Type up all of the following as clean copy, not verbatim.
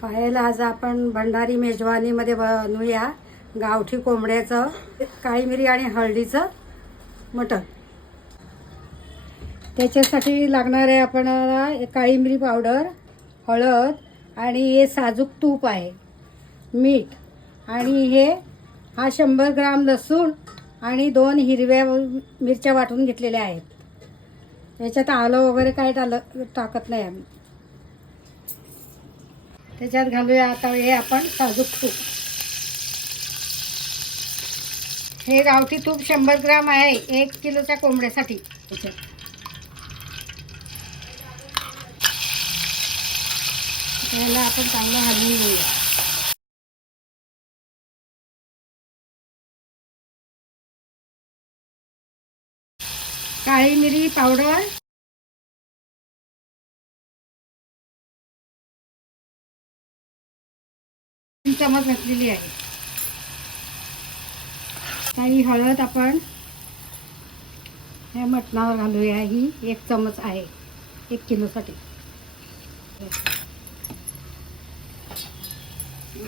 पाहायला आज आपण भंडारी मेजवानीमध्ये बनवूया गावठी कोंबड्याचं काळी मिरी आणि हळदीचं मटण। त्याच्यासाठी लागणार आहे आपण काळी मिरी पावडर, हळद आणि हे साजूक तूप आहे, मीठ आणि हा 100 ग्राम लसूण आणि 2 हिरव्या मिरच्या वाटून घेतलेल्या आहेत। याच्यात आलं वगैरे काय टाकत नाही आम्ही। त्याच्यात घालूया आता हे आपण साजूक तूप। हे गावठी तूप 100 ग्राम आहे 1 किलोच्या कोंबड्यासाठी। त्याला आपण चांगलं हलवून घेऊया। काळी मिरी पावडर, चमच घातलेली आहे आणि हळद आपण ह्या मटणावर घालूया। ही 1 चमच आहे 1 किलोसाठी।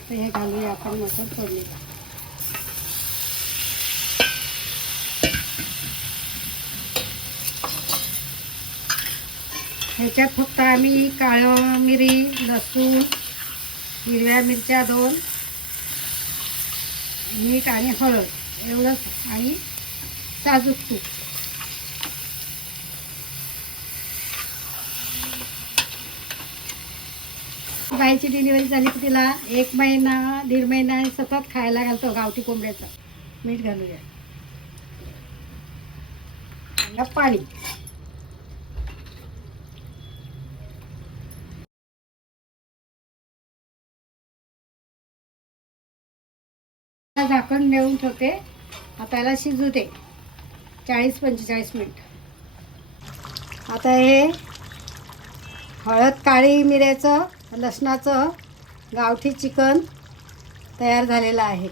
हे घालूया आपण मटण फोडणीला। ह्याच्यात फक्त आम्ही काळं मिरी, लसूण, हिरव्या मिरच्या 2, मीठ आणि हळद एवढंच आणि साजूक तूप। बाईची डिलिव्हरी झाली की तिला 1 महिना 1.5 महिना सतत खायला घालतो गावठी कोंबड्याचं। मीठ घालूया, पाणी। झाकण देऊन ठेवते। आता याला शिजू दे 40-45 मिनिट। आता हे हळद, काळी मिऱ्याचं, लसणाचं गावठी चिकन तयार झालेलं आहे।